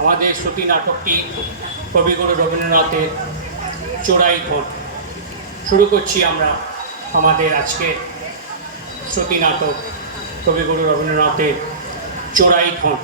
আমাদের শ্রুতি নাটকটি কবিগুরু রবীন্দ্রনাথের চোরাই ধন। শুরু করছি আমরা আমাদের আজকে শ্রুতি নাটক কবিগুরু রবীন্দ্রনাথের চোরাই ধন।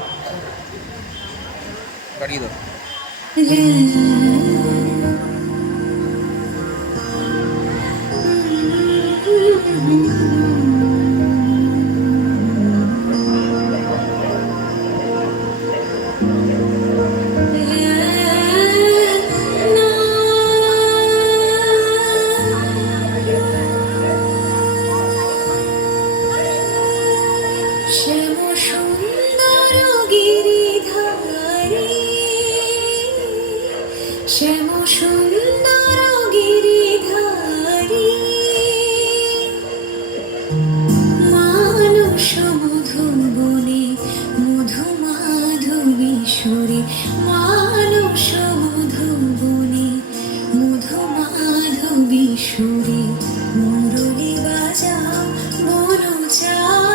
শ্যাম সুন্দর গিরিধারী মানস মধুবনে মধু মাধবী সুরে, মানস মধুবনে মধু মাধবী সুরে, মুরলী বাজাও বনচারী,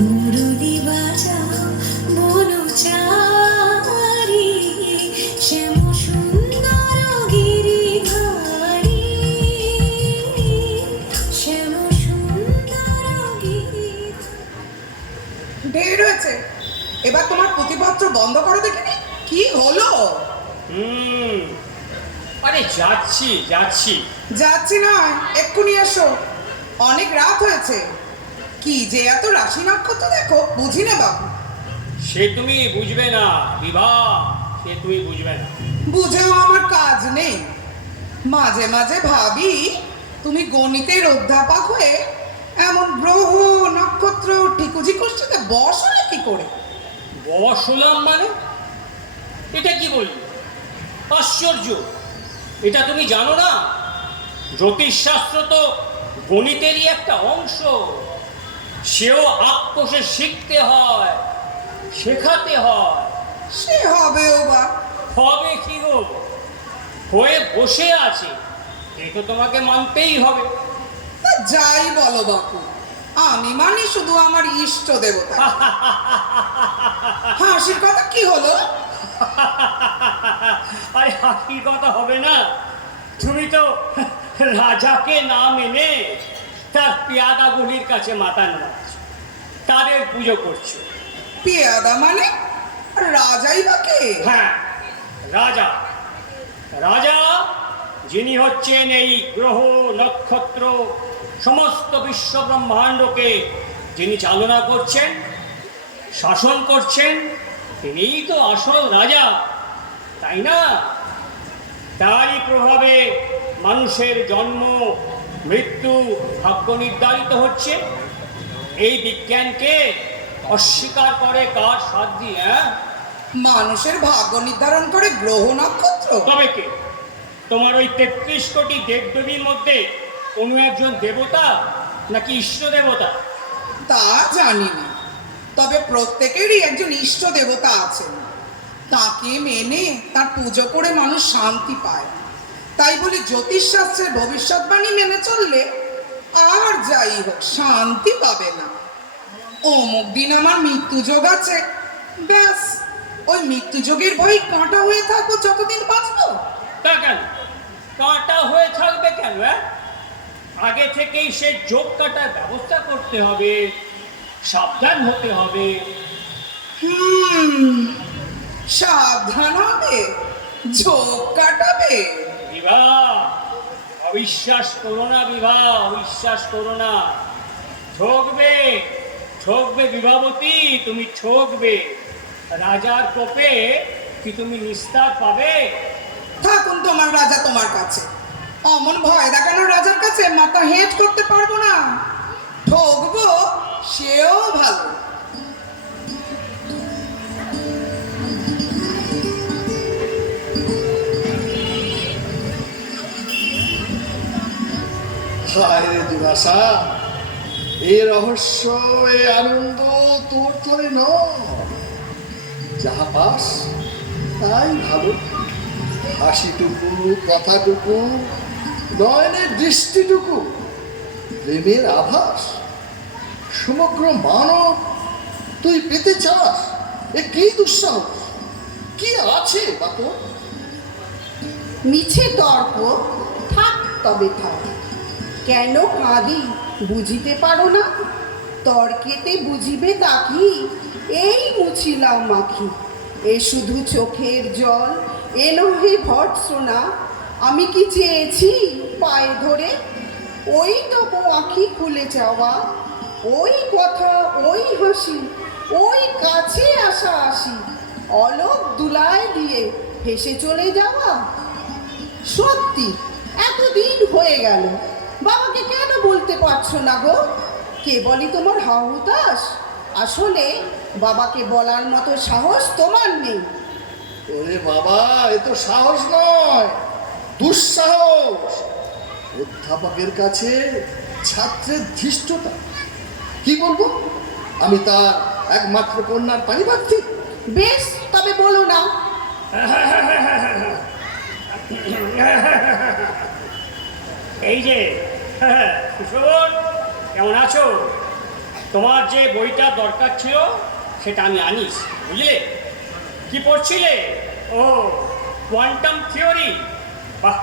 মুরলী বাজাও বনচারী। ঢের হয়েছে, এবার তোমার প্রতিপত্র বন্ধ করো দেখিনি। কি হলো? আরে যাচ্ছি যাচ্ছি যাচ্ছি না, এক্ষুনি এসো, অনেক রাত হয়েছে। কি যে এত রাশি নক্ষত্র দেখো, বুঝি না বাবু। সে তুমি বুঝবে না বিভা, সে তুমি বুঝবে না। বুঝেও আমার কাজ নেই। মাঝে মাঝে ভাবি, তুমি গণিতের অধ্যাপক হয়ে এমন গ্রহ নক্ষত্র ঠিকুজি কোষ্ঠীতে বসলে কি করে? বসলাম মানে? এটা কি বললি? আশ্চর্য! এটা তুমি জানো না? জ্যোতিষশাস্ত্র তো গণিতেরই একটা অংশ। সেও আক্রোশে শিখতে হয়, শেখাতে হয়। সে হবেও বা। হবে কি গো? হয়ে বসে আছে, এ তো তোমাকে মানতেই হবে। তা যাই বলো বাপু, আমি মানি শুধু আমার ইষ্ট দেবতা। হাসির কথা কি হলো? আরে হাসির কথা হবে না, তুমি তো রাজাকে না মেনে তার পেয়াদাগুলির কাছে মাথা নাড়াচ্ছ, তাদের পুজো করছো। পেয়াদা মানে? রাজাই বা কে? হ্যাঁ, রাজা। রাজা যিনি হচ্ছেন এই গ্রহ নক্ষত্র সমস্ত বিশ্ব ব্রহ্মাণ্ডকে যিনি চালনা করছেন, শাসন করছেন, তিনিই তো আসল রাজা, তাই না? তারই প্রভাবে মানুষের জন্ম মৃত্যু ভাগ্য নির্ধারিত হচ্ছে। এই বিজ্ঞানকে অস্বীকার করে কার সাথ দিয়ে? মানুষের ভাগ্য নির্ধারণ করে গ্রহ নক্ষত্র? তবে কে? তোমার ওই ৩৩ কোটি দেবদেবীর মধ্যে কোনো একজন দেবতা নাকি ইষ্ট দেবতা? তা জানি না, তবে প্রত্যেকেরই একজন ইষ্ট দেবতা আছেন। তাকে মেনে তার পুজো করে মানুষ শান্তি পায়। তাই বলে জ্যোতিষশাস্ত্রের ভবিষ্যৎবাণী মেনে চললে আর যাই হোক শান্তি পাবে না। অমুক দিন আমার মৃত্যুযোগ আছে, ব্যাস ওই মৃত্যুযোগের ভয় কাঁটা হয়ে থাকবো যতদিন বাঁচবো। তা কেন কাঁটা হয়ে থাকবে কেন? আগে থেকেই সে যোগ কাটার ব্যবস্থা করতে হবে, সাবধান হতে হবে। সাবধান হবে, যোগ কাটাবে? বিভা, অবিশ্বাস করো না বিভা, অবিশ্বাস করো না। ঠকবে, ঠকবে বিভাবতী, তুমি ঠকবে। রাজার কোপে কি তুমি নিস্তার পাবে? থাকুন তোমার রাজা তোমার কাছে। অমন ভয় দেখানো রাজার কাছে মাথা হেঁট করতে পারবো না। ঠকবো সেও ভালো। হায় রে দুরাশা, এ রহস্য, এ আনন্দ তোর তরে নয়। যাহা পাস তাই ভালো। হাসিটুকু, কথাটুকু, নয়নের দৃষ্টিটুকু, প্রেমের আভাস, সমগ্র মানব তুই পেতে চাস। এ কি দুঃসাহস, কি আছে বাপু? মিছে তর্ক থাক, তবে থাক। কেন কাঁদি বুঝিতে পারো না? তর্কেতে বুঝিবে তা কি? এই মুছিলাম মাখি, এ শুধু চোখের জল, এ নহে ভর্ৎসনা। আমি কি চেয়েছি পায়ে ধরে? ওই তবু আঁখি খুলে যাওয়া, ওই কথা, ওই হাসি, ওই কাছে আসা আসি, অলোক দুলায় দিয়ে হেসে চলে যাওয়া। সত্যি এতদিন হয়ে গেল, বাবাকে কেন বলতে পারছো না গো? কে বলি তোমার হাহুতাস? আসলে বাবাকে বলার মতো সাহস তোমার নেই। ওরে বাবা, এ তো সাহস নয়, দুঃসাহস। অধ্যাপকের কাছে ছাত্রের ধৃষ্টতা। কি বলবো, আমি তার একমাত্র কন্যার পারিপার্থী। বেশ, তবে বলো না। এই যে সুশোভন, কেমন আছো? তোমার যে বইটা দরকার ছিল সেটা আমি আনিস, বুঝলে? কি পড়ছিলে? ও, কোয়ান্টাম থিওরি। বাহ,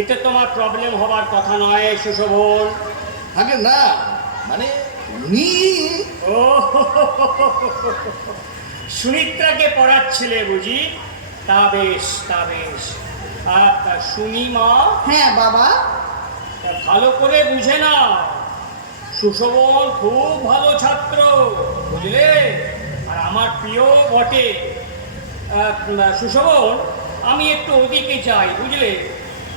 এতে তোমার প্রবলেম হবার কথা নয় সুশোভন। আগে না, মানে উনি ও, সুমিত্রাকে পড়াচ্ছিলে বুঝি? তা বেশ, তা বেশ। আর তা শুনি মা, হ্যাঁ বাবা। তা ভালো করে বুঝে না, সুশোভন খুব ভালো ছাত্র, বুঝলে? আর আমার প্রিয় বটে। সুশোভন, আমি একটু ওদিকে যাই, বুঝলে?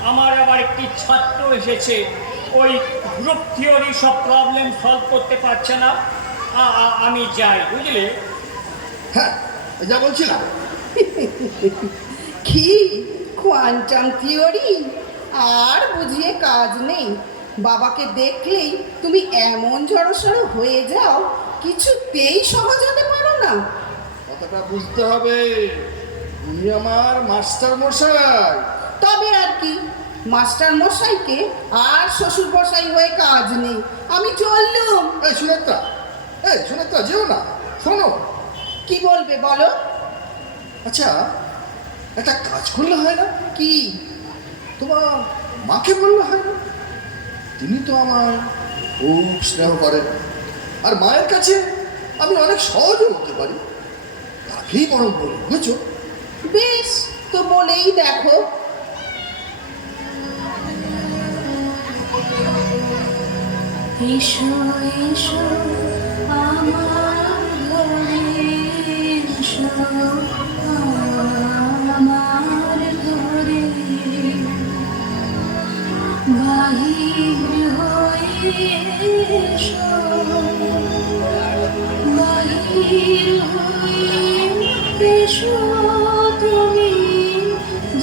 আমার আবার একটি ছাত্র এসেছে, ওই গ্রুপ থিওরি সব প্রবলেম সলভ করতে পারছে না। আমি যাই, বুঝলে? হ্যাঁ, যা বলছিলাম। কি কোয়ান্টাম থিওরি? আর বুঝিয়ে কাজ নেই। বাবাকে দেখলেই তুমি এমন জড়সড় হয়ে যাও, কিছুতেই সহজ হতে পারো না। কথাটা বুঝতে হবে, উনি আমার মাস্টার মশাই। তবে আর কি, মাস্টার মশাইকে আর শ্বশুর মশাই হয়ে কাজ নেই। আমি চললুম। এই সুনেত্রা, এই সুনেত্রা, যেও না, শোনো। কি বলবে বলো? আচ্ছা, একটা কাজ করলে হয় না? কি? তোমার মাকে বললে হয় না? তিনি তো আমার খুব স্নেহ করেন, আর মায়ের কাছে আমি অনেক সহজে হতে পারি। তাকেই বরং বলি, বুঝছো? বেশ, তো বলেই দেখো। এসো এসো আমার ঘরে, এসো আমার ঘরে, বাহির হয়ে এসো, বাহির হয়ে এসো, তুমি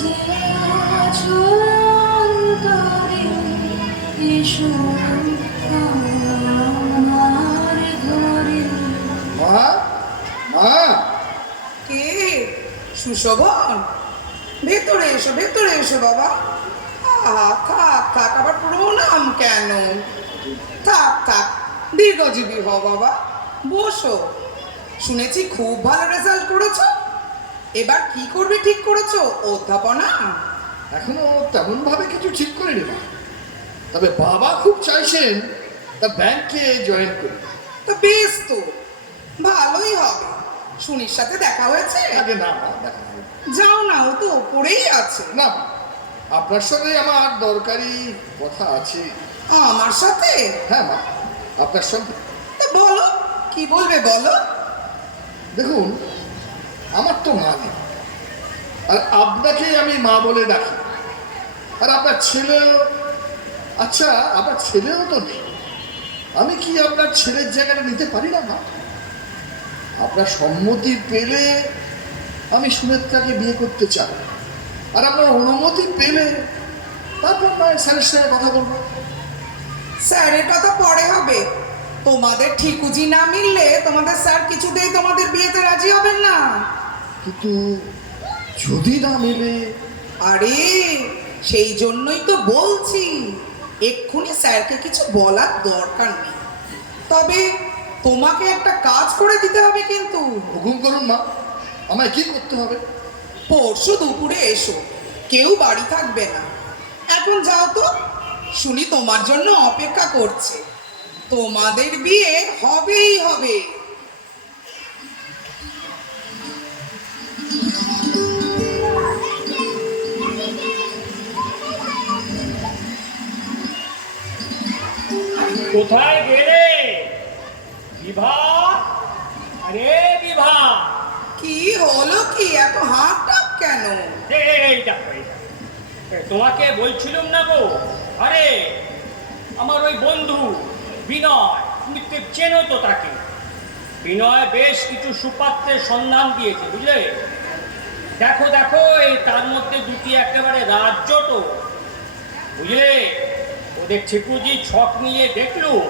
যে আছো অন্তরে, এসো আমার ঘরে। মা, মা। কে? সুশোভন, ভেতরে এসো, ভেতরে এসো বাবা। থাক থাক, আবার প্রণাম কেন? থাক থাক, দীর্ঘজীবী হও বাবা, বসো। শুনেছি খুব ভালো রেজাল্ট করেছো, এবার কি করবে ঠিক করেছো? অধ্যাপনা? এখনো তেমন ভাবে কিছু ঠিক করিনি মা, তবে বাবা খুব চাইছেন তা ব্যাংকে জয়েন করি। তা বেশ তো, ভালোই হবে। সুনির সাথে দেখা হয়েছে? আগে না মা, দেখা হয়নি। যাও না, ও তো ওপরেই আছে। না মা, আপনার সাথে আমার দরকারি কথা আছে। আমার সাথে? হ্যাঁ মা, আপনার সঙ্গে। তা বলো, কি বলবে বলো। দেখুন, আমার তো মা নেই, আর আপনাকে আমি মা বলে ডাকি। আর আপনার ছেলেও, আচ্ছা আপনার ছেলেও তো নেই, আমি কি আপনার ছেলের জায়গাটা নিতে পারি না মা? আপনার সম্মতি পেলে আমি সুনেত্রাকে বিয়ে করতে চাই, আর আপনার অনুমতি পেলে তারপর মায়ের স্যারের সঙ্গে কথা বলবো। স্যারের কথা পরে হবে। তোমাদের ঠিকুজি না মিললে তোমাদের স্যার কিছুতেই তোমাদের বিয়েতে রাজি হবেন না। কিন্তু যদি না মেলে? আরে সেই জন্যই তো বলছি, এক্ষুনি স্যারকে কিছু বলার দরকার নেই। তবে তোমাকে একটা কাজ করে দিতে হবে কিন্তু। হুকুম করুন মা, আমায় কি করতে হবে? পরশু দুপুরে এসো, কেউ বাড়ি থাকবে না। এখন যাও তো, শুনি তোমার জন্য অপেক্ষা করছে। তোমাদের বিয়ে হবেই হবে। কোথায় গেলে বিভা? আরে বিভা, কি হলো কি, এত হাত টাক কেন? এই দেখো, এই দেখো। তোমাকে বলছিলাম না গো, আরে আমার ওই বন্ধু বিনয়, তুমি তো চেনো তো তাকে। বিনয় বেশ কিছু সুপাত্রের সন্ধান দিয়েছে, বুঝলে? দেখো দেখো, এই তার মধ্যে দুটি একেবারে রাজ্য তো, বুঝলে? ওদের ঠিকুজি ছক নিয়ে দেখলুম।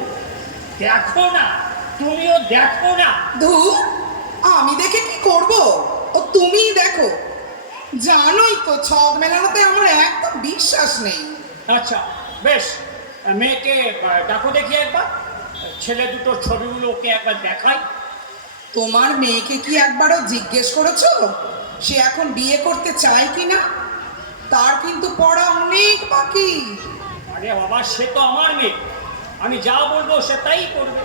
দেখো না, তুমিও দেখো না। ধুর, আমি দেখে কি করব? ও তুমিই দেখো। জানোই তো ছক মেলানোতে আমার একদম বিশ্বাস নেই। আচ্ছা বেশ, মেয়েকে ডাকো দেখি একবার। ছেলে দুটোর ছবিগুলো ওকে একবার দেখাই। তোমার মেয়েকে কি একবারও জিজ্ঞেস করেছো সে এখন বিয়ে করতে চায় কি না? তার কিন্তু পড়া অনেক বাকি। আরে বাবা, সে তো আমার মেয়ে, আমি যা বলবো সে তাই করবে।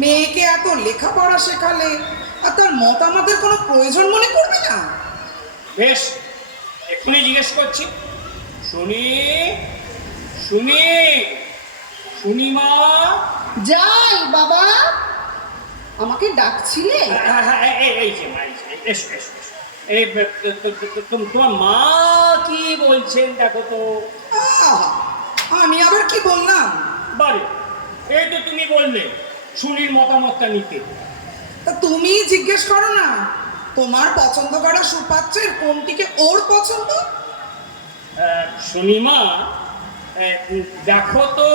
মেয়েকে এত লেখাপড়া শেখালে আর তার মতামতের কোনো প্রয়োজন মনে করবে না? বেশ, এক্ষুনি জিজ্ঞেস করছি। শুনি শুনি শুনি মা। যাই বাবা, আমাকে ডাকছিলে? হ্যাঁ, হ্যাঁ, এই যে মা, এই যে, এসো এসো এসো। এই তোমার মা কি বলছেন দেখো তো। আহ, আমি আবার কি বললাম? বারে, এই তো তুমি বললে শুনির মতামতটা নিতে। তা তুমি জিজ্ঞেস করো না, তোমার পছন্দ করা সুপাত্রের কোনটিকে ওর পছন্দ। শুনি মা, দেখো তো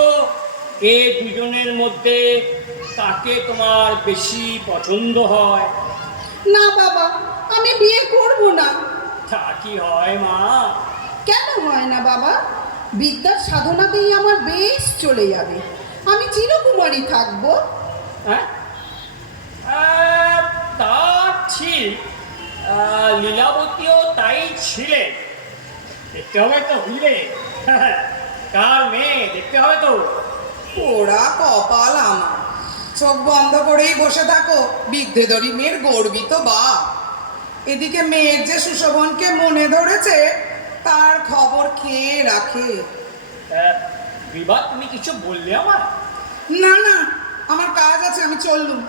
এ দুজনের মধ্যে কাকে তোমার বেশি পছন্দ হয়। না বাবা, আমি বিয়ে করব না। তা কি হয় মা? কেন হয় না বাবা? বিদ্যার সাধনাতেই আমার বেশ চলে যাবে, আমি চিরকুমারী থাকবো। হ্যাঁ, তা ঠিক। লীলাবতীও তাই ছিলেন। দেখতে হবে তো, বুঝলে? কার মেয়ে দেখতে হবে তো। ওরা কপাল আমার। চোখ বন্ধ করেই বসে থাকো বিদ্যেধরী মেয়ের গর্বিত বাপ। এদিকে মেয়ের যে সুশোভনকে মনে ধরেছে তার খবর কে রাখে? বিবাদ, তুমি কিছু বললে আমার? না না, আমার কাজ আছে, আমি চললুম।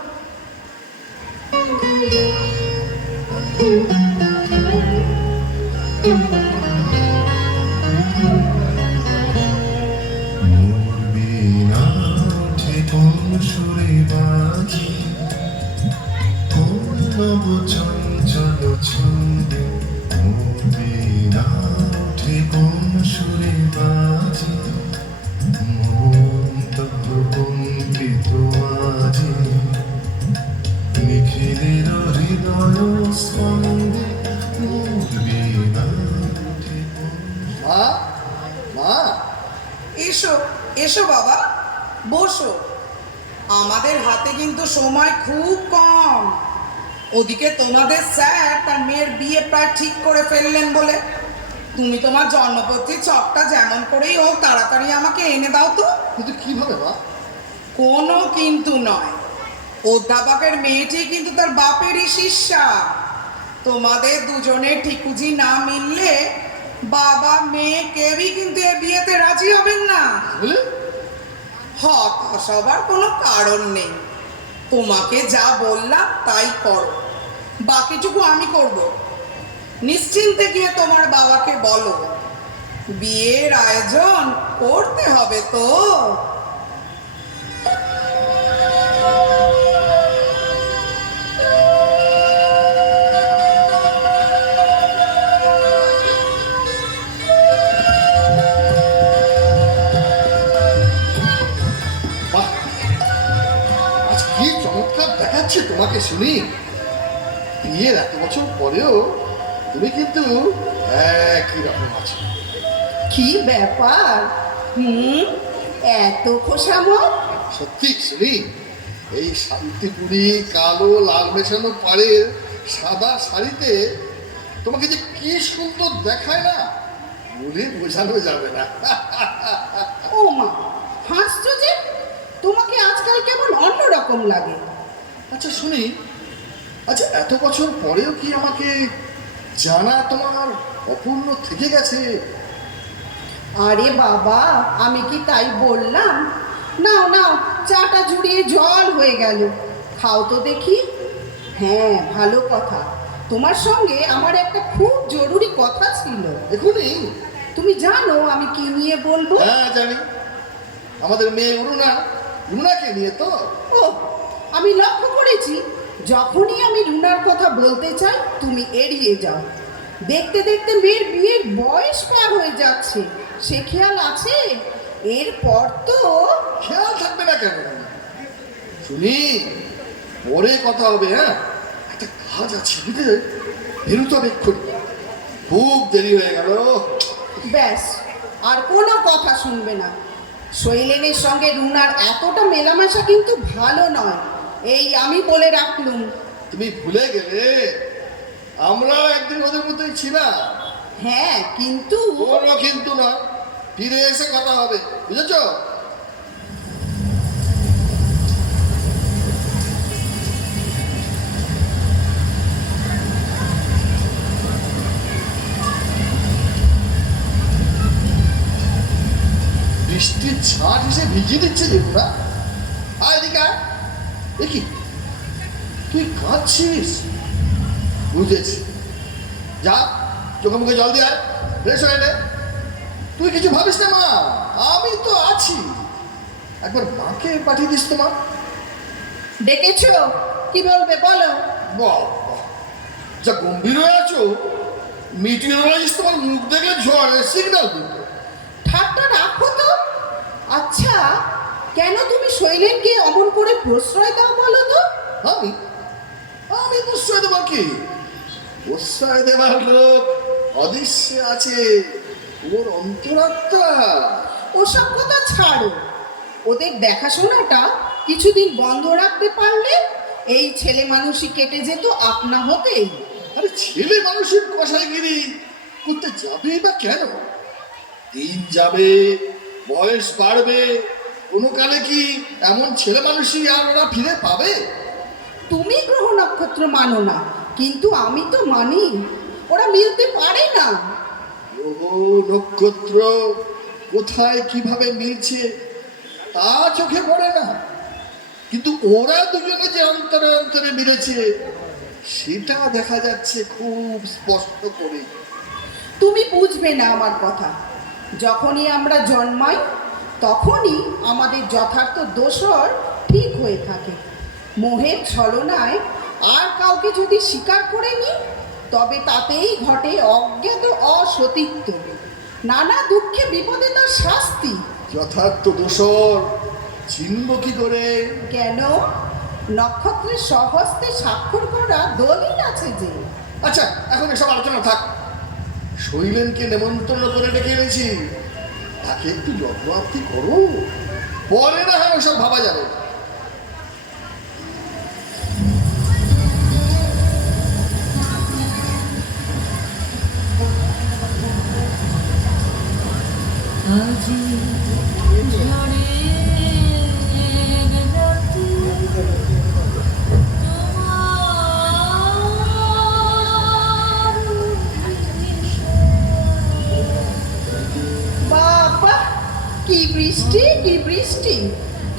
মোর বিনা ওঠে কোন সুরে বাজে, কোন নব চঞ্চল ছন্দে। মোর বিনা ওঠে কোন সুরে বাজে, মন তত কম্পিত আজে। নিখিলের হৃদয় স্পন্দে মোর বিনা ওঠে কোন। মা, মা, এসো এসো বাবা, বসো। আমাদের হাতে কিন্তু সময় খুব কম। ওদিকে তোমাদের স্যার তার মেয়ের বিয়ে প্রায় ঠিক করে ফেললেন বলে তুমি তোমার জন্মপত্রীর ছকটা যেমন করেই হোক তাড়াতাড়ি আমাকে এনে দাও তো। কিন্তু কিভাবে মা? কোনো কিন্তু নয়, অধ্যাপকের মেয়েটি কিন্তু তার বাপেরই শিষ্যা। তোমাদের দুজনের ঠিকুজি না মিললে বাবা মেয়ে কেউই কিন্তু এ বিয়েতে রাজি হবেন না। বলে হতাশ হবার কোনো কারণ নেই। তোমাকে যা বললাম তাই করো, বাকিটুকু আমি করব। নিশ্চিন্তে গিয়ে তোমার বাবাকে বলো বিয়ের আয়োজন করতে হবে তো। বাহ, আজ কি চমৎকার দেখাচ্ছে তোমাকে শুনি। বিয়ের এত বছর পরেও তুমি কিন্তু একই রকম আছো। কি ব্যাপার? এত খোসামত? সত্যি শুনি, এই শান্তিপুরি কালো লাল মেশানো পাড়ের সাদা শাড়িতে তোমাকে যে কি সুন্দর দেখায় না, বলে বোঝানো যাবে না। ও মা, হাসছো যে? তোমাকে আজকাল কেমন অন্যরকম লাগে। আচ্ছা শুনি, আচ্ছা এত বছর পরেও কি আমাকে জানা তোমার অপূর্ণ থেকে গেছে? আরে বাবা, আমি কি তাই বললাম? নাও নাও, চাটা জুড়িয়ে জল হয়ে গেল, খাও তো দেখি। হ্যাঁ, ভালো কথা, তোমার সঙ্গে আমার একটা খুব জরুরি কথা ছিল। এখনই? তুমি জানো আমি কি নিয়ে বলবো? হ্যাঁ জানি, আমাদের মেয়ে রুনাকে নিয়ে তো। ও, আমি লক্ষ্য করেছি যখনই আমি রুনার কথা বলতে চাই তুমি এড়িয়ে যাও। দেখতে দেখতে মেয়ের বিয়ের বয়স পার হয়ে যাচ্ছে, সে খেয়াল আছে? এরপর তো খেয়াল থাকবে না কেন? শুনি, পরে কথা হবে। হ্যাঁ, একটা কাজ আছে, বুঝলে, বেরোতে হবে এক্ষুনি, খুব দেরি হয়ে গেল। ব্যাস, আর কোনো কথা শুনবে না। শৈলেনের সঙ্গে রুনার এতটা মেলামেশা কিন্তু ভালো নয়, এই আমি বলে রাখলুম। তুমি ভুলে গেলে আমরা একদিন ওদের মতোই ছিলাম। হ্যাঁ, কিন্তু কোনো কিন্তু না, ফিরে এসে কথা হবে, বুঝেছ? বৃষ্টির ছাট এসে ভিজিয়ে দিচ্ছে দেখুন না। আয় এদিকে আয়। দেখি তুই কাঁদছিস, বুঝেছি, যা চোখে মুখে জল দিয়ে আয়, ফ্রেশ হয়ে নে। তুই কিছু ভাবিস না মা, আমি তো আছি, একবার মাকে পাঠিয়ে দিস তো মা। ডেকেছো? কি বলবে বলো? বাহ, যা গম্ভীর হয়ে আছো, মিটিওরোলজিস্ট তোমার মুখ দেখে ঝড়ের সিগন্যাল দিল। ঠাট্টা রাখো তো। আচ্ছা, কেন তুমি শৈলেনকে অমন করে প্রশ্রয় দাও বলো তো? আমি আমি প্রশ্রয় দেবার কি? প্রশ্রয় দেবার লোক অদৃশ্যে আছে, ওর অন্তরাত্মা। ওসব কথা ছাড়ো, ওদের দেখাশোনাটা কিছুদিন বন্ধ রাখতে পারলে এই ছেলে মানুষই কেটে যেত আপনা হতেই। আরে ছেলে মানুষের কষাইগিরি করতে যাবে বা কেন? দিন যাবে, বয়স বাড়বে, কোনো কালে কি এমন ছেলে মানুষই আর ওরা ফিরে পাবে? তুমি গ্রহ নক্ষত্র মানো না, কিন্তু আমি তো মানি, ওরা মিলতে পারে না। গ্রহ নক্ষত্র কোথায় কিভাবে মিলছে তা চোখে পড়ে না, কিন্তু ওরা দুজনে যে অন্তরে অন্তরে মিলেছে সেটা দেখা যাচ্ছে খুব স্পষ্ট করে। তুমি বুঝবে না আমার কথা। যখনই আমরা জন্মাই তখনই আমাদের যথার্থ দোসর ঠিক হয়ে থাকে। মোহের ছলনায় আর কাউকে যদি স্বীকার করে নিই তবে তাতেই ঘটে অজ্ঞাত অসতীত্ব, নানা দুঃখে বিপদে তার শাস্তি। যথার্থ দোষর চিনব কি করে? কেন? নক্ষত্রের স্বহস্তে স্বাক্ষর করা দলিল আছে যে। আচ্ছা, এখন এসব আলোচনা থাক। শৈলেনকে নেমন্তন্ন করে ডেকে এনেছি, তাকে একটু যত্ন আত্মি করো, পরে না হয় ওসব ভাবা যাবে। আজি ঝড়ের রাতে বাবা, কি বৃষ্টি, কি বৃষ্টি,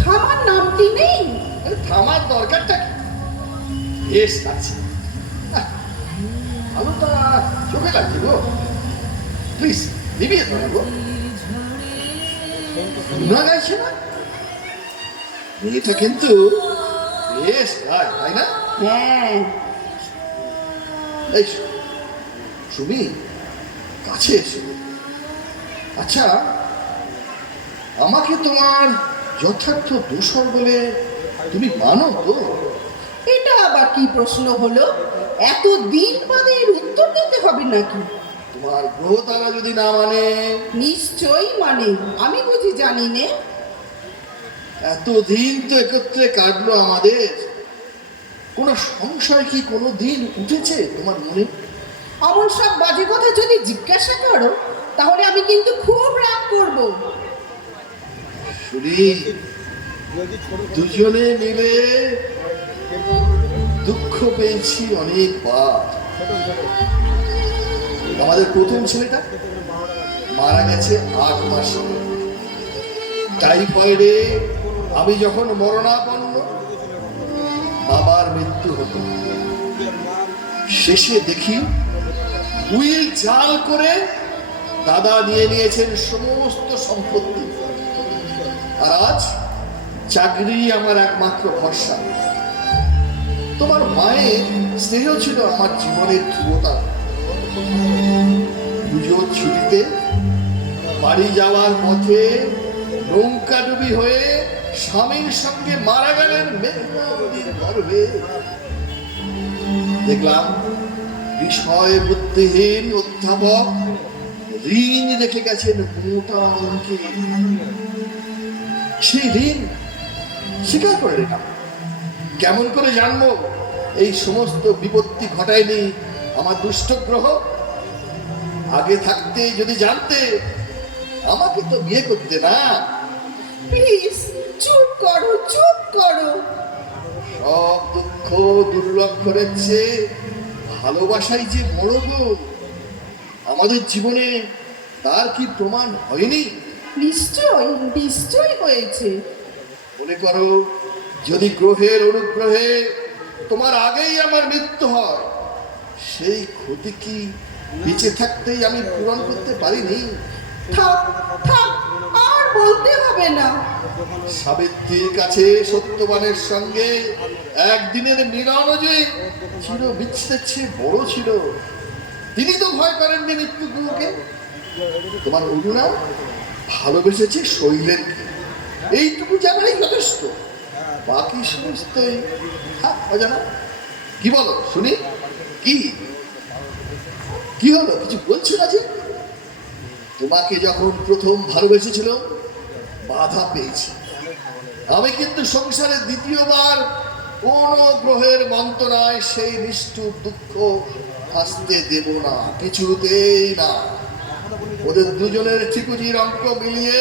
থামার নামটি নেই। আরে থামার দরকারটা কি? বেশ আছে, আলোটা চোখে লাগছে গো, প্লিজ নিবিয়ে ধরো গো। রুনা গাইছে না? এটা কিন্তু বেশ গায়, তাই না? হ্যাঁ, এই সুমি, কাছে এসো। আচ্ছা, আমাকে তোমার যথার্থ দোষর বলে তুমি মানো তো? এটা আবার কি প্রশ্ন হলো? এত দিন বাদে এর উত্তর দিতে হবে নাকি? তোমার গ্রহ তারা যদি না মানে? নিশ্চয়ই মানে, আমি বুঝি জানি নে। এতদিন তো একত্রে কাটলো আমাদের, কোনো সংশয় কি কোনো দিন উঠেছে তোমার মনে? অমন সব বাজে কথা যদি জিজ্ঞাসা করো তাহলে আমি কিন্তু খুব রাগ করব। শুনি দুজনে মিলে দুঃখ পেয়েছি অনেকবার। আমাদের প্রথম ছেলেটা মারা গেছে 8 মাসে টাইফয়েডে। আমি যখন মরণাপন্ন, বাবার মৃত্যু হতো। শেষে দেখি উইল জাল করে দাদা নিয়ে নিয়েছেন সমস্ত সম্পত্তি। আর আজ চাকরি আমার একমাত্র ভরসা। তোমার মায়ের স্নেহ ছিল আমার জীবনের ধ্রুবতা। পুজোর ছুটিতে বাড়ি যাওয়ার পথে নৌকাডুবি হয়ে স্বামীর সঙ্গে মারা গেলেন মেঘনা নদীর গর্ভে। দেখলাম বিষয় বুদ্ধিহীন অধ্যাপক ঋণ রেখে গেছেন মোটা অঙ্কে। সেই ঋণ স্বীকার করে নিলাম। কেমন করে জানবো এই সমস্ত বিপত্তি ঘটায়নি আমার দুষ্ট গ্রহ? আগে থাকতে যদি জানতে আমাকে তো বিয়ে করতে না। প্লিজ চুপ করো, চুপ করো। সব দুঃখ দুর্লক্ষণের চেয়ে ভালোবাসাই যে বড় গো আমাদের জীবনে, তার কি প্রমাণ হয়নি? নিশ্চয় নিশ্চয় হয়েছে। মনে করো যদি গ্রহের অনুগ্রহে তোমার আগেই আমার মৃত্যু হয়, সেই ক্ষতি কি বেঁচে থাকতেই আমি পূরণ করতে পারিনি? থাক থাক, আর বলতে হবে না। সাবিত্রীর কাছে সত্যবানের সঙ্গে একদিনের মিলন যে চির বিচ্ছেদের চেয়ে বড় ছিল। তিনি তো ভয় করেননি মৃত্যুকে। তোমার অরুণা ভালোবেসেছে শৈলেনকে, এইটুকু জানাই যথেষ্ট। বাকি সমস্তই অজানা। কি বলো শুনি? কি কি হলো? কিছু বলছো না যে? তোমাকে যখন প্রথম ভালোবেসেছিল বাধা পেয়েছি আমি, কিন্তু সংসারে দ্বিতীয়বার কোন গ্রহের মন্ত্রণায় সেই নিষ্ঠুর দুঃখ আসতে দেব না, কিছুতেই না। ওদের দুজনের ঠিকুজির অঙ্ক মিলিয়ে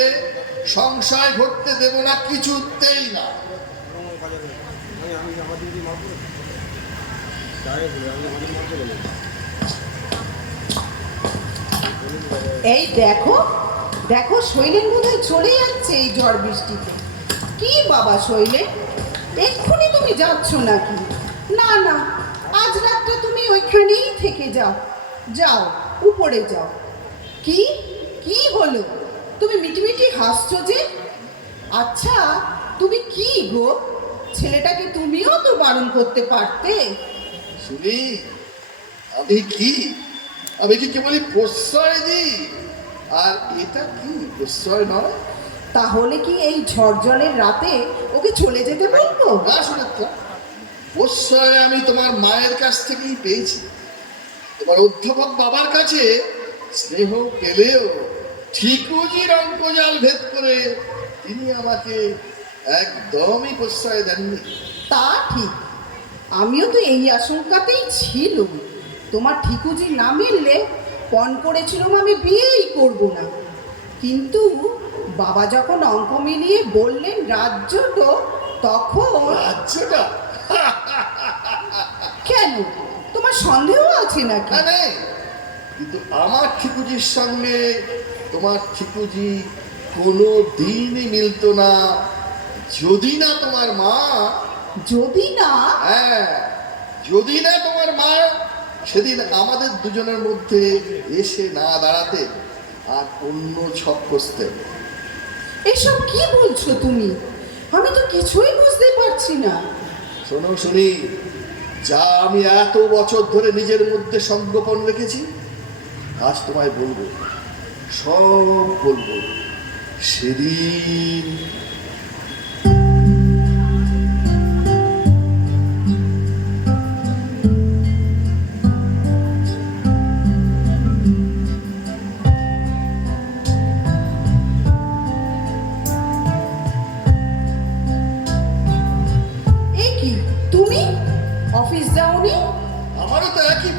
সংশয় ঘটতে দেব না, কিছুতেই না। এই দেখো দেখো, শৈলেন বোধহয় চলে যাচ্ছে এই ঝড় বৃষ্টিতে। কি বাবা শৈলেন, এক্ষুনি তুমি যাচ্ছ নাকি? না না, আজ রাতটা তুমি ওইখানেই থেকে যাও। যাও, উপরে যাও। কি কি হলো? তুমি মিটিমিটি হাসছো যে? আচ্ছা, তুমি কি গো, ছেলেটাকে তুমিও তো বারণ করতে পারতে। শুনি আমি কি কেবলই প্রশ্রয় দিই? আর এটা কি প্রশ্রয় নয়? তাহলে কি এই ঝড় জলের রাতে ওকে চলে যেতে বলবো? না সুনেত্রা, প্রশ্রয় আমি তোমার মায়ের কাছ থেকেই পেয়েছি। তোমার অধ্যাপক বাবার কাছে স্নেহ পেলেও ঠিকুজির অঙ্কজাল ভেদ করে তিনি আমাকে একদমই প্রশ্রয় দেননি। তা ঠিক, আমিও তো এই আশঙ্কাতেই ছিল। তোমার ঠিকুজি না মিললে পণ করেছিলাম আমি বিয়েই করব না। কিন্তু বাবা যখন অঙ্ক মিলিয়ে বললেন রাজ্যটা, তখন রাজ্যটা কেন, তোমার সন্দেহ আছে নাকি? না নেই, কিন্তু আমার ঠিকুজির সঙ্গে তোমার ঠিকুজি কোনো দিনই মিলতো না, যদি না তোমার মা, যদি না, হ্যাঁ যদি না তোমার মা সেদিন আমাদের দুজনের মধ্যে এসে না দাঁড়াতে আর অন্য ছক কষতে। এসব কি বলছো তুমি? আমি তো কিছুই বুঝতে পারছি না। শোনো শুনি, যা আমি এত বছর ধরে নিজের মধ্যে সংগোপন রেখেছি আজ তোমায় বলবো, সব বলবো। সেদিন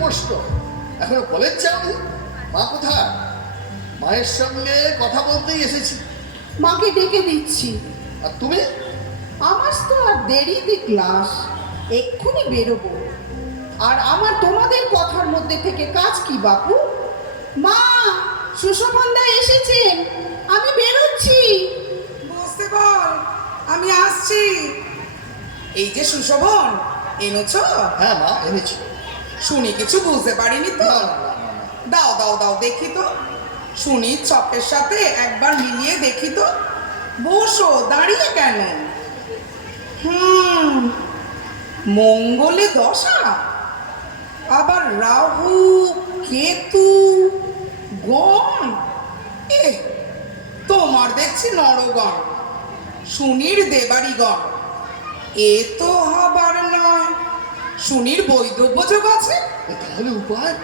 প্রশ্ন, এখনো কলেজ যাওনি? মা কোথায়? মায়ের সঙ্গে কথা বলতেই এসেছি। মাকে ডেকে দিচ্ছি। আর তুমি? আমার তো আর দেরিতে ক্লাস, এক্ষুনি বেরোবো। আর আমার তোমাদের কথার মধ্যে থেকে কাজ কি বাপু? মা, সুশোভনদা এসেছেন, আমি বেরোচ্ছি। বুঝতে বল, আমি আসছি। এই যে সুশোভন, এনেছো? হ্যাঁ মা, এনেছি। শুনি কিছু বুঝতে পারিনি তো। না, না, না, না, না। দাও দাও দাও দেখি তো। শুনি চপের সাথে একবার মিলিয়ে দেখি তো। বসো, দাঁড়িয়ে কেন? মঙ্গলে দশা, আবার রাহু কেতু গণ। তোমার দেখছি নরগণ, শুনির দেবাড়িগণ। এ তো হবার নয়। শুনির বৈধব্য যোগ আছে। তাহলে উপায়?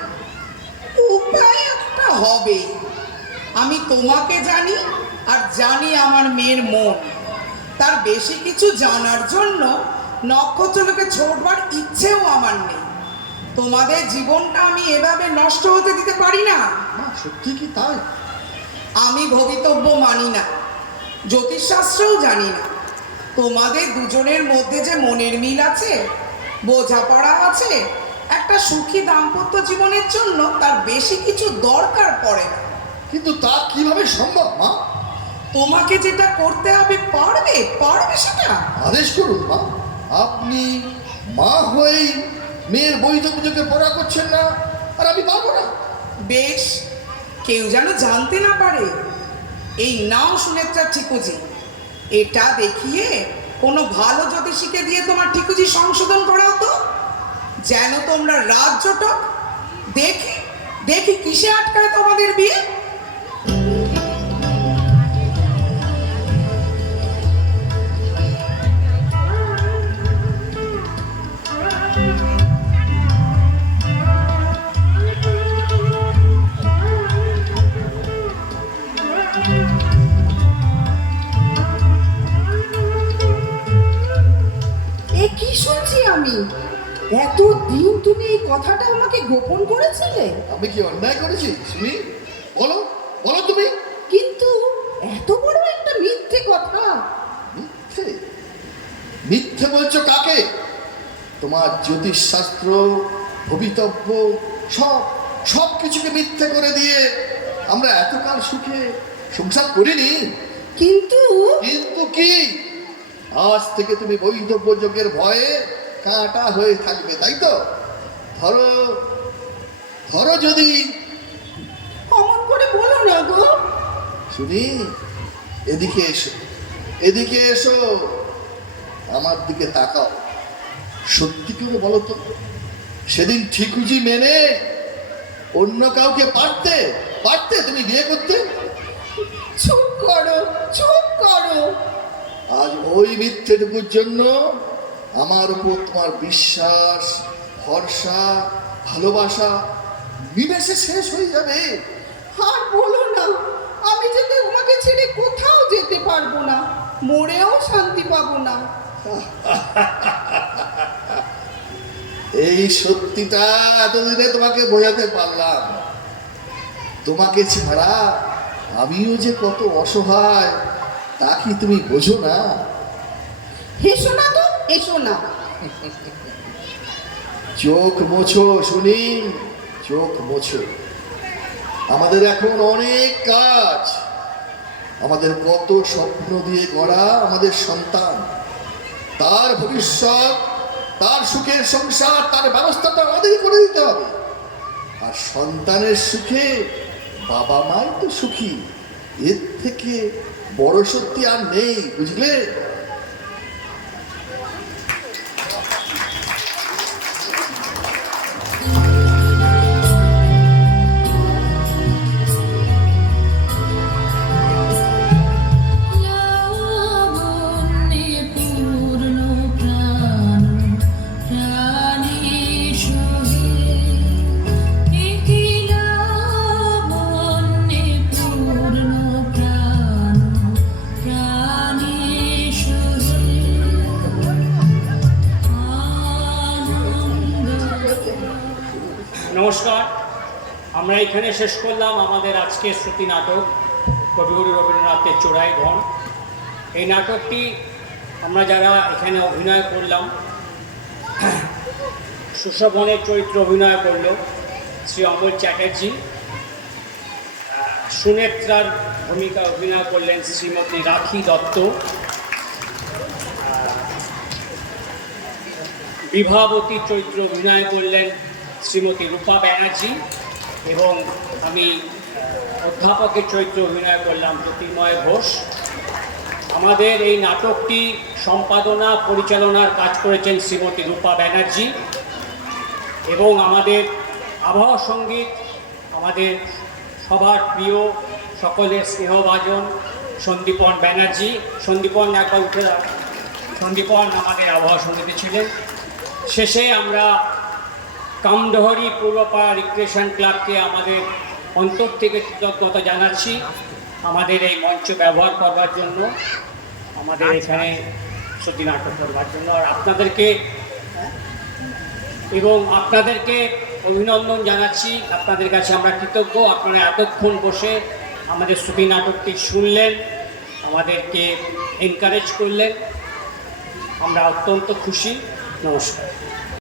উপায় একটা হবে। আমি তোমাকে জানি, আর জানি আমার মেয়ের মন। তার বেশি কিছু জানার জন্য নক্ষত্রলোকে ছোটবার ইচ্ছেও আমার নেই। তোমাদের জীবনটা আমি এভাবে নষ্ট হতে দিতে পারি না। মা, সত্যি কি তাই? আমি ভবিতব্য মানি না, জ্যোতিষশাস্ত্রও জানি না। তোমাদের দুজনের মধ্যে যে মনের মিল আছে, বোঝাপড়া আছে, একটা সুখী দাম্পত্য জীবনের জন্য তার বেশি কিছু দরকার পড়ে না। কিন্তু তা কিভাবে সম্ভব মা? তোমাকে যেটা করতে হবে পারবে, পারবে সেটা। আদেশ করুন মা। আপনি মা হয়েই মেয়ের বৈধ পুজোকে পড়া করছেন না, আর আমি পারবো না। বেশ, কেউ যেন জানতে না পারে। এই নাও সুনেত্রার ঠিকুজি, এটা দেখিয়ে কোনো ভালো জ্যোতিষীকে দিয়ে তোমার ঠিকুজি সংশোধন করাও তো, যেন তোমরা রাজ্যটক। দেখি দেখি কিসে আটকায় তোমাদের বিয়ে। এ কি শুনছি আমি? এত দিন তুমি এই কথাটা আমাকে গোপন করেছিলে। আমি কি অন্যায় করেছি? শুনি, বলো বলো তুমি। কিন্তু এত বড় একটা মিথ্যে কথা। মিথ্যে? মিথ্যে বলছো কাকে? তোমার জ্যোতিষশাস্ত্র, ভবিতব্য, সব সব কিছুকে মিথ্যে করে দিয়ে আমরা এতকাল সুখে সংসার করিনি। কিন্তু কিন্তু কি? আজ থেকে তুমি বৈধব্য যোগের ভয়ে কাঁটা হয়ে থাকবে, তাই তো? ধরো ধরো যদি অমন করে বলো না গো। শুনি, এদিকে এসো, এদিকে এসো, আমার দিকে তাকাও। সত্যি করে বলো তো, সেদিন ঠিকুজি মেনে অন্য কাউকে পারতে পারতে তুমি বিয়ে করতে? চুপ করো, চুপ করো। আজ ওই মিথ্যেটুকুর জন্য আমার উপর তোমার বিশ্বাস, ভরসা, ভালোবাসা নিমেষে শেষ হয়ে যাবে। আর বলো না, আমি যে তোমাকে ছেড়ে কোথাও যেতে পারবো না, মরেও শান্তি পাবো না। এই সত্যিটা এতদিনে তোমাকে বোঝাতে পারলাম। তোমাকে ছাড়া আমিও যে কত অসহায় তা কি তুমি বোঝো না? এসো না তো, এসো না। চোখ মোছো শুনি, চোখ মোছো। আমাদের এখন অনেক কাজ। আমাদের কত স্বপ্ন দিয়ে গড়া আমাদের সন্তান, তার ভবিষ্যৎ, তার সুখের সংসার, তার ব্যবস্থাটা আমাদেরই করে দিতে হবে। আর সন্তানের সুখে বাবা মাই তো সুখী, এর থেকে বড় সত্যি আর নেই, বুঝলে? লাবণ্যে পূর্ণ প্রাণ প্রাণে সহে। একি লাবণ্যে পূর্ণ প্রাণ প্রাণে সহে। নমস্কার। আমরা এখানে শেষ করলাম আমাদের আজকের শ্রুতি নাটক কবিগুরু রবীন্দ্রনাথের চোরাই ধন। এই নাটকটি আমরা যারা এখানে অভিনয় করলাম, সুশোভনের চরিত্র অভিনয় করল শ্রী অমল চ্যাটার্জি, সুনেত্রার ভূমিকা অভিনয় করলেন শ্রীমতী রাখি দত্ত, বিভাবতী চরিত্র অভিনয় করলেন শ্রীমতী রূপা ব্যানার্জি এবং আমি অধ্যাপকের চরিত্র অভিনয় করলাম জ্যোতির্ময় ঘোষ। আমাদের এই নাটকটি সম্পাদনা পরিচালনার কাজ করেছেন শ্রীমতী রূপা ব্যানার্জি এবং আমাদের আবহ সঙ্গীত আমাদের সবার প্রিয় সকলের স্নেহভাজন সন্দীপন ব্যানার্জি। সন্দীপন একবার উঠে দাঁড়ান। সন্দীপন আমাদের আবহ সঙ্গীতে ছিলেন। শেষে আমরা কামডহরি পূর্বপাড়া রিক্রিয়েশন ক্লাবকে আমাদের অন্তর থেকে কৃতজ্ঞতা জানাচ্ছি আমাদের এই মঞ্চ ব্যবহার করবার জন্য, আমাদের এখানে শ্রুতি নাটক করবার জন্য। আর আপনাদেরকে অভিনন্দন জানাচ্ছি। আপনাদের কাছে আমরা কৃতজ্ঞ। আপনারা এতক্ষণ বসে আমাদের শ্রুতি নাটকটি শুনলেন, আমাদেরকে এনকারেজ করলেন, আমরা অত্যন্ত খুশি। নমস্কার।